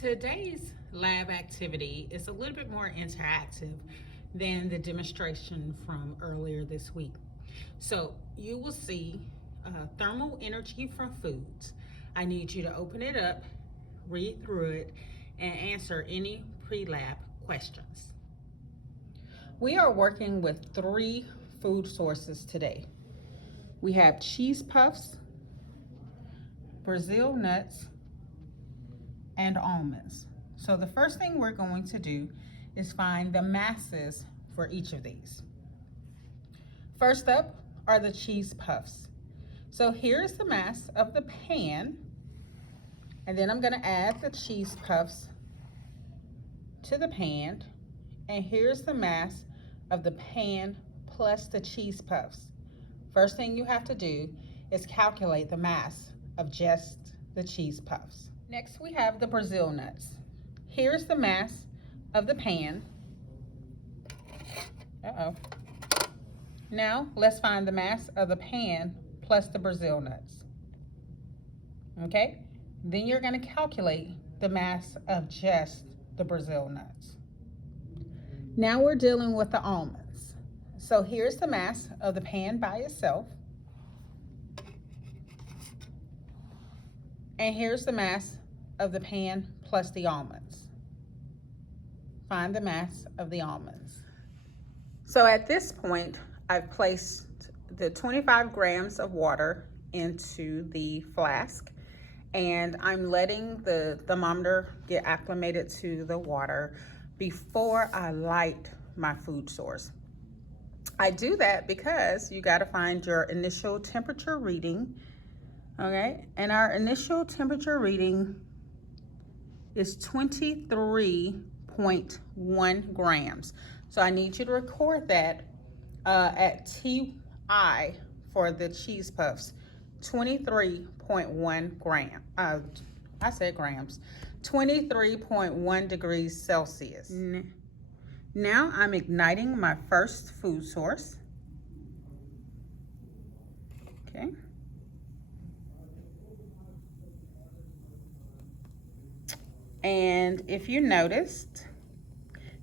Today's lab activity is a little bit more interactive than the demonstration from earlier this week. So you will see thermal energy from foods. I need you to open it up, read through it, and answer any pre-lab questions. We are working with 3 food sources today. We have cheese puffs, Brazil nuts, and almonds. So the first thing we're going to do is find the masses for each of these. First up are the cheese puffs. So here's the mass of the pan, and then I'm going to add the cheese puffs to the pan, and here's the mass of the pan plus the cheese puffs. First thing you have to do is calculate the mass of just the cheese puffs. Next, we have the Brazil nuts. Here's the mass of the pan. Now, let's find the mass of the pan plus the Brazil nuts. Okay? Then you're going to calculate the mass of just the Brazil nuts. Now we're dealing with the almonds. So here's the mass of the pan by itself. And here's the mass of the pan plus the almonds. Find the mass of the almonds. So at this point, I've placed the 25 grams of water into the flask, and I'm letting the thermometer get acclimated to the water before I light my food source. I do that because you got to find your initial temperature reading. Okay, and our initial temperature reading is 23.1 grams. So I need you to record that at TI for the cheese puffs, 23.1 grams. I said grams, 23.1 degrees Celsius. Now I'm igniting my first food source. Okay. And if you noticed,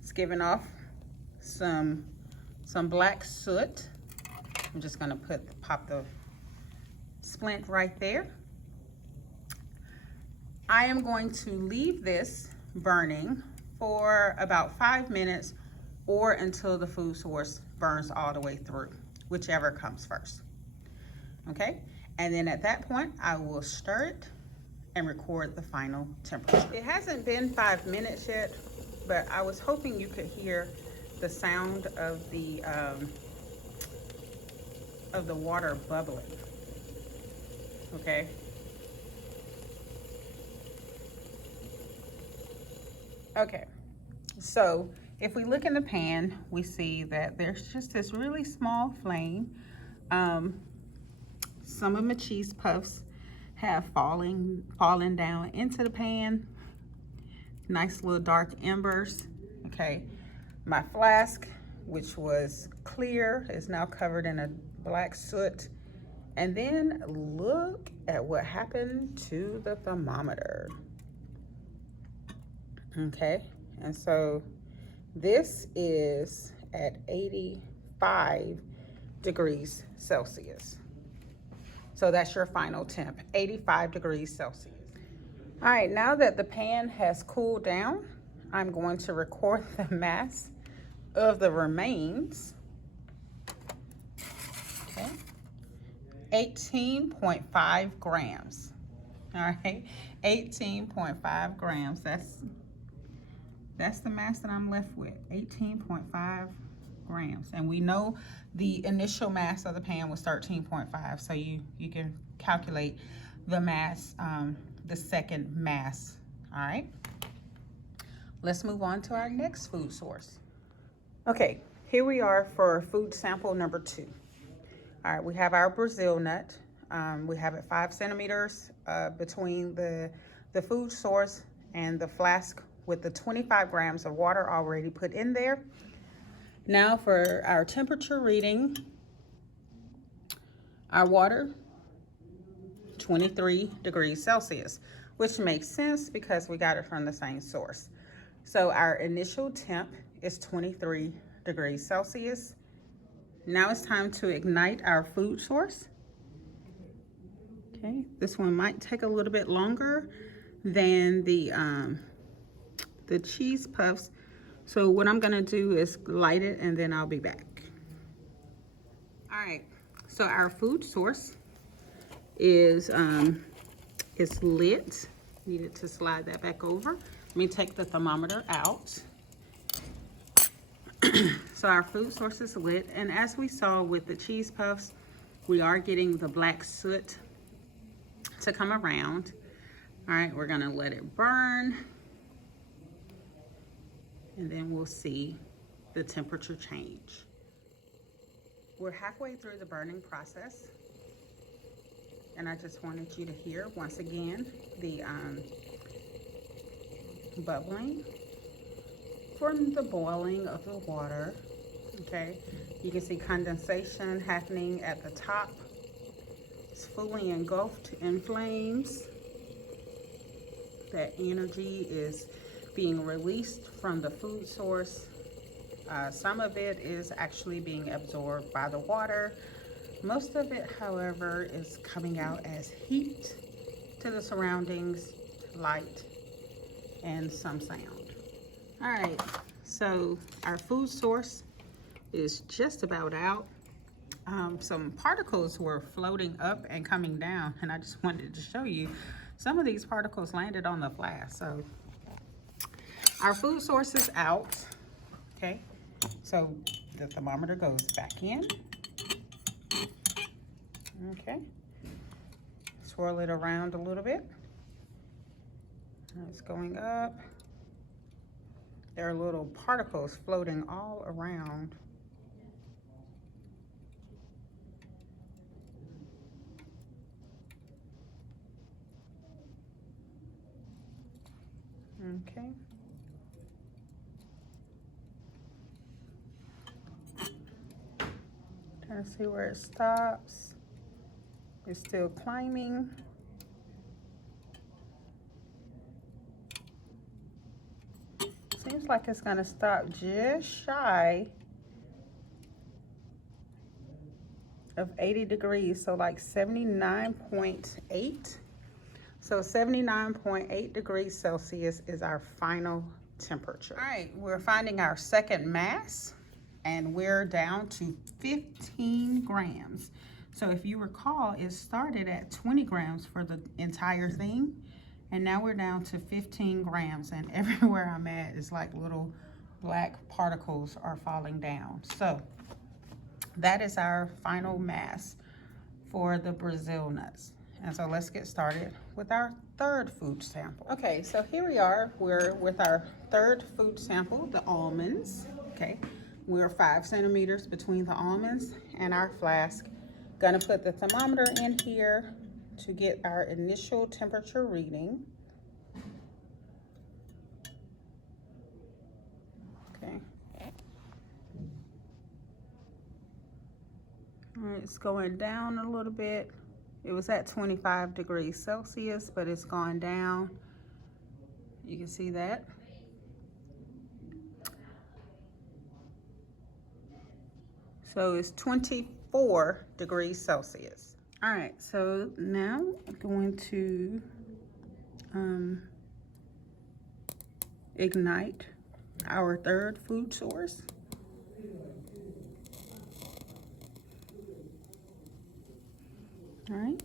it's giving off some black soot. I'm just gonna pop the splint right there. I am going to leave this burning for about 5 minutes or until the food source burns all the way through, whichever comes first. Okay, and then at that point, I will stir it and record the final temperature. It hasn't been 5 minutes yet, but I was hoping you could hear the sound of the water bubbling. Okay. Okay, so if we look in the pan, we see that there's just this really small flame. Some of my cheese puffs have fallen down into the pan. Nice little dark embers. Okay, my flask, which was clear, is now covered in a black soot. And then look at what happened to the thermometer. Okay, and so this is at 85 degrees Celsius. So that's your final temp, 85 degrees Celsius. All right, now that the pan has cooled down, I'm going to record the mass of the remains. Okay, 18.5 grams. All right, 18.5 grams. That's the mass that I'm left with, 18.5 grams. And we know the initial mass of the pan was 13.5, so you can calculate the mass, the second mass. All right, let's move on to our next food source. Okay, here we are for food sample number 2. All right, we have our Brazil nut. We have it 5 centimeters between the food source and the flask with the 25 grams of water already put in there. Now for our temperature reading, our water, 23 degrees Celsius, which makes sense because we got it from the same source. So our initial temp is 23 degrees Celsius. Now it's time to ignite our food source. Okay, this one might take a little bit longer than the cheese puffs. So what I'm gonna do is light it and then I'll be back. All right, so our food source is lit. Needed to slide that back over. Let me take the thermometer out. So our food source is lit, and as we saw with the cheese puffs, we are getting the black soot to come around. All right, we're gonna let it burn, and then we'll see the temperature change. We're halfway through the burning process, and I just wanted you to hear once again the bubbling from the boiling of the water. Okay, you can see condensation happening at the top. It's fully engulfed in flames. That energy is being released from the food source. Some of it is actually being absorbed by the water. Most of it, however, is coming out as heat to the surroundings, light, and some sound. All right, so our food source is just about out. Some particles were floating up and coming down, and I just wanted to show you some of these particles landed on the flask. So our food source is out. Okay, so the thermometer goes back in. Okay, swirl it around a little bit. It's going up. There are little particles floating all around. Okay. Trying to see where it stops. It's still climbing. Seems like it's gonna stop just shy of 80 degrees, so like 79.8. So 79.8 degrees Celsius is our final temperature. All right, we're finding our second mass, and we're down to 15 grams. So if you recall, it started at 20 grams for the entire thing, and now we're down to 15 grams, and everywhere I'm at is like little black particles are falling down. So that is our final mass for the Brazil nuts. And so let's get started with our third food sample. Okay, so here we are. We're with our third food sample, the almonds. Okay, we're 5 centimeters between the almonds and our flask. Gonna put the thermometer in here to get our initial temperature reading. Okay. All right, it's going down a little bit. It was at 25 degrees Celsius, but it's gone down. You can see that. So it's 24 degrees Celsius. All right, so now I'm going to ignite our third food source. All right.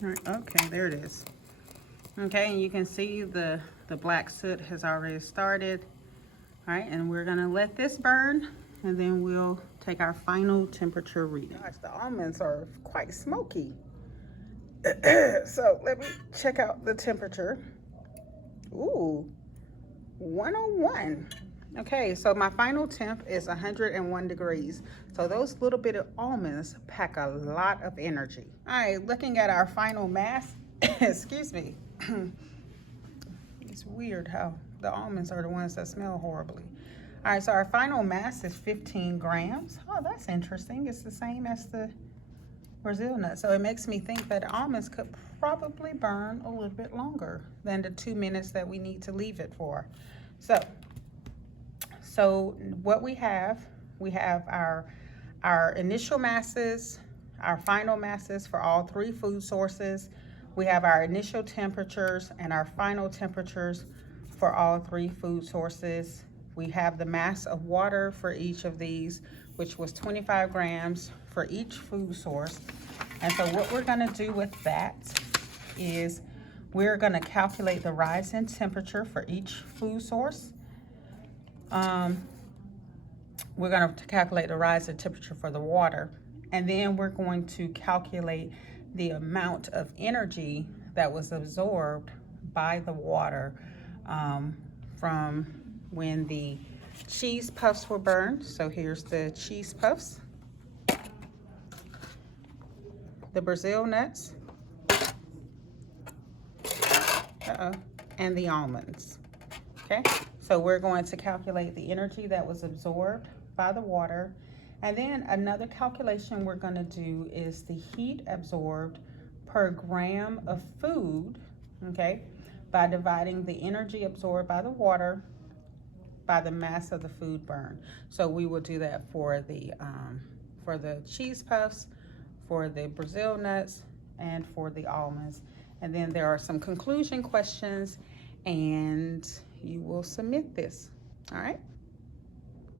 All right, okay, there it is. Okay, and you can see the black soot has already started. All right, and we're gonna let this burn, and then we'll take our final temperature reading. Gosh, the almonds are quite smoky. So let me check out the temperature. Ooh. 101. Okay, so my final temp is 101 degrees. So those little bit of almonds pack a lot of energy. All right, looking at our final mass, excuse me. It's weird how the almonds are the ones that smell horribly. All right, so our final mass is 15 grams. Oh, that's interesting. It's the same as the Brazil nut. So it makes me think that almonds could probably burn a little bit longer than the 2 minutes that we need to leave it for. So what we have our initial masses, our final masses for all 3 food sources. We have our initial temperatures and our final temperatures for all 3 food sources. We have the mass of water for each of these, which was 25 grams for each food source. And so what we're gonna do with that is we're gonna calculate the rise in temperature for each food source. We're going to calculate the rise in temperature for the water, and then we're going to calculate the amount of energy that was absorbed by the water from when the cheese puffs were burned. So here's the cheese puffs, the Brazil nuts, and the almonds. Okay, so we're going to calculate the energy that was absorbed by the water. And then another calculation we're going to do is the heat absorbed per gram of food, okay, by dividing the energy absorbed by the water by the mass of the food burned. So we will do that for the cheese puffs, for the Brazil nuts, and for the almonds. And then there are some conclusion questions, and you will submit this. All right.